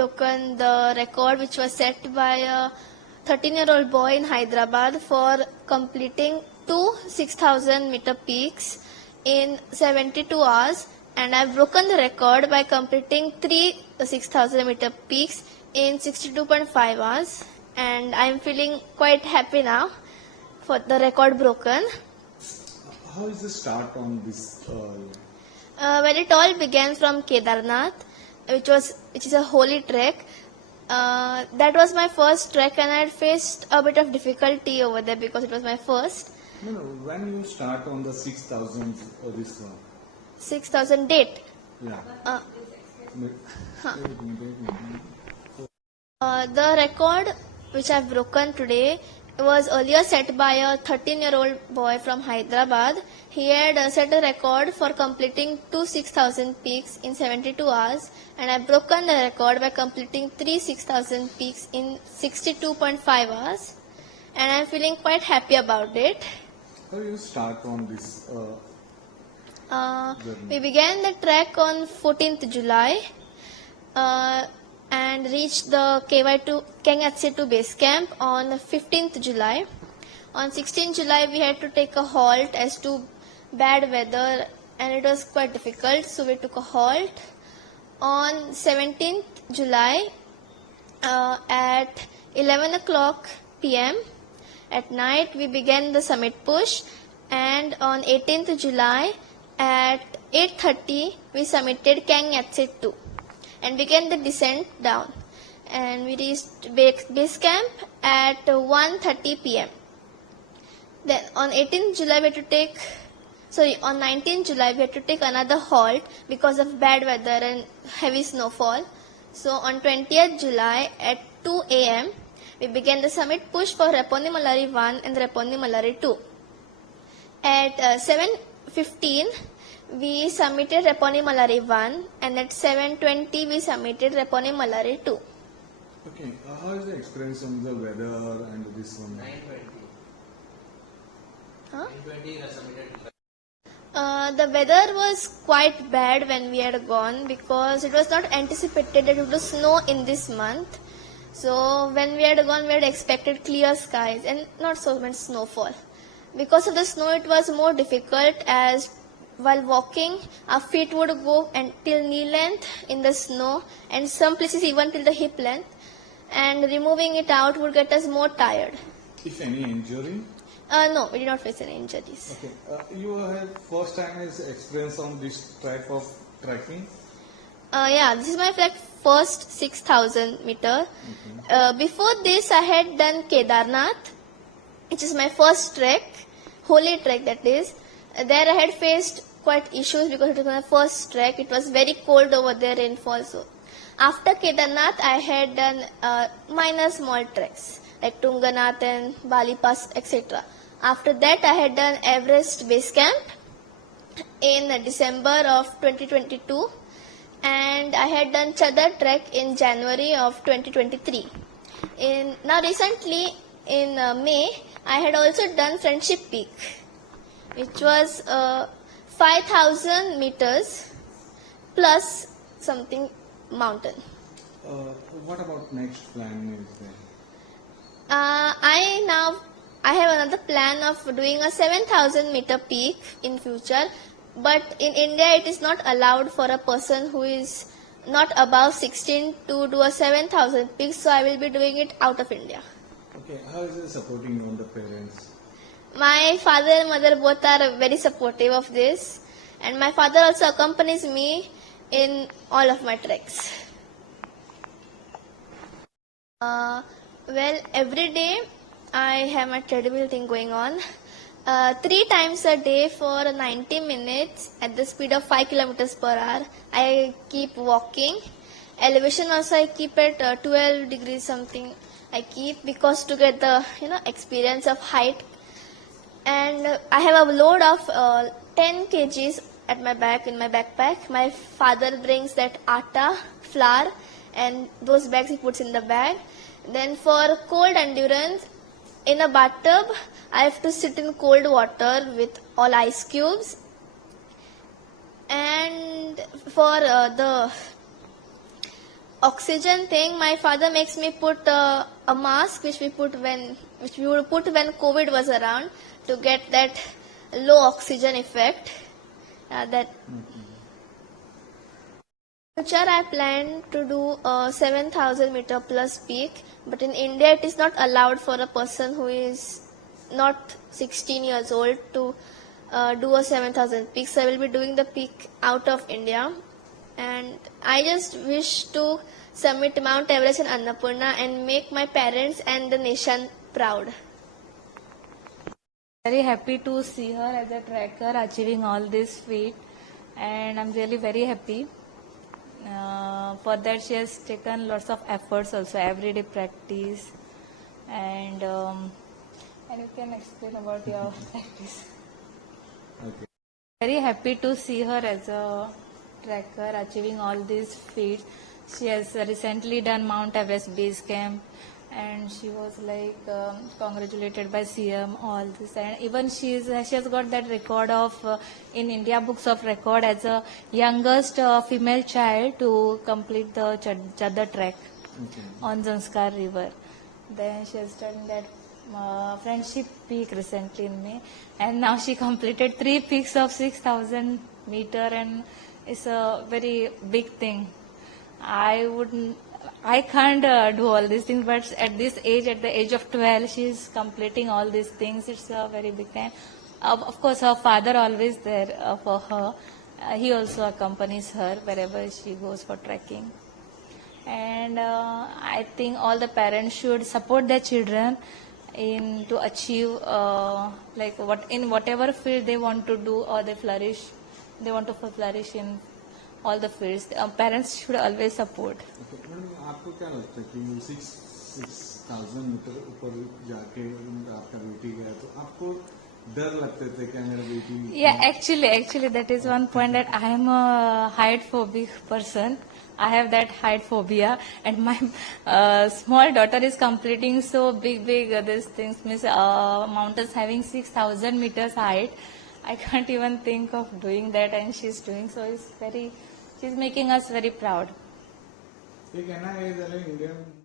broken the record which was set by a 13-year-old boy in Hyderabad for completing two 6,000 meter peaks in 72 hours, and I've broken the record by completing three 6,000 meter peaks in 62.5 hours, and I'm feeling quite happy now for the record broken. How is the start on this? Well, it all began from Kedarnath, which is a holy trek. That was my first trek, and I had faced a bit of difficulty over there because it was my first. No, when you start on the 6,000 or this one? 6,000 date. Yeah. The record which I've broken today was earlier set by a 13-year-old boy from Hyderabad. He had set a record for completing two 6,000 peaks in 72 hours, and I've broken the record by completing three 6,000 peaks in 62.5 hours, and I'm feeling quite happy about it. How do you start on this We began the trek on 14th July and reached the KYC2 base camp on 15th July. On 16th July, we had to take a halt as to bad weather, and it was quite difficult, so we took a halt. On 17th July, at 11 o'clock p.m. at night, we began the summit push, and on 18th July, at 8:30, we summited Kangyatsed-2 and began the descent down. And we reached base camp at 1:30 p.m. Then on 18th July, on 19th July, we had to take another halt because of bad weather and heavy snowfall. So on 20th July at 2 a.m., we began the summit push for Reponi-Malari 1 and Reponi-Malari 2. At 7:15, we submitted Reponi-Malari 1, and at 7:20, we submitted Reponi-Malari 2. Okay, how is the experience on the weather and this one? 9:20. Huh? 9:20 you submitted. The weather was quite bad when we had gone because it was not anticipated that it would snow in this month. So when we had gone, we had expected clear skies and not so much snowfall. Because of the snow, it was more difficult as while walking, our feet would go until knee length in the snow, and some places even till the hip length, and removing it out would get us more tired. If any injury? No, we did not face any injuries. Okay, you have first time is experience on this type of trekking? Yeah, this is my first 6,000 meter. Before this, I had done Kedarnath, which is my first trek, holy trek that is. There I had faced quite issues because it was my first trek. It was very cold over there, rainfall. So after Kedarnath, I had done minor small treks like Tunganath and Bali Pass, etc. After that, I had done Everest base camp in December of 2022, and I had done Chadar trek in January of 2023. Now recently in May, I had also done Friendship Peak, which was 5,000 meters plus something mountain. What about next plan is there? I have another plan of doing a 7,000 meter peak in future, but in India it is not allowed for a person who is not above 16 to do a 7,000 peak, so I will be doing it out of India. Okay, how is it supporting on the parents? My father and mother both are very supportive of this, and my father also accompanies me in all of my treks. Well, every day I have my treadmill thing going on. 3 times a day for 90 minutes at the speed of 5 kilometers per hour. I keep walking. Elevation also I keep at 12 degrees something. I keep because to get the experience of height. And I have a load of 10 kgs at my back in my backpack. My father brings that atta, flour, and those bags he puts in the bag. Then for cold endurance, in a bathtub, I have to sit in cold water with all ice cubes. And for oxygen thing, my father makes me put a mask which we would put when COVID was around to get that low oxygen effect. That future I plan to do a 7,000 meter plus peak, but in India it is not allowed for a person who is not 16 years old to do a 7,000 peak. So I will be doing the peak out of India, and I just wish to summit Mount Everest and Annapurna and make my parents and the nation proud. Very happy to see her as a tracker achieving all this feat, and I'm really very happy. For that, she has taken lots of efforts, also everyday practice, and you can explain about your practice. Okay. Very happy to see her as a tracker achieving all these feats. She has recently done Mount Everest base camp, and she was like congratulated by CM, all this, and even she has got that record of in India books of record as a youngest female child to complete the Chadar trek on Zanskar River. Then she has done that Friendship Peak recently in May, and now she completed 3 peaks of 6,000 meter, and it's a very big thing. I can't do all these things, but at this age, at the age of 12, she is completing all these things. It's a very big thing. Of course, her father always there for her. He also accompanies her wherever she goes for trekking. And I think all the parents should support their children in to achieve in whatever field they want to do, or they want to flourish in all the fields. Parents should always support. Okay. Madam आपको क्या लगता है कि 6,000 metre ऊपर जाके आपका बेटी गया तो आपको डर लगते थे क्या मेरा बेटी? Yeah, actually, that is one point that I am a height phobic person. I have that height phobia, and my small daughter is completing so big these things, means mountains having 6,000 meters height. I can't even think of doing that, and she's doing so. She's making us very proud. ये कहना है Indian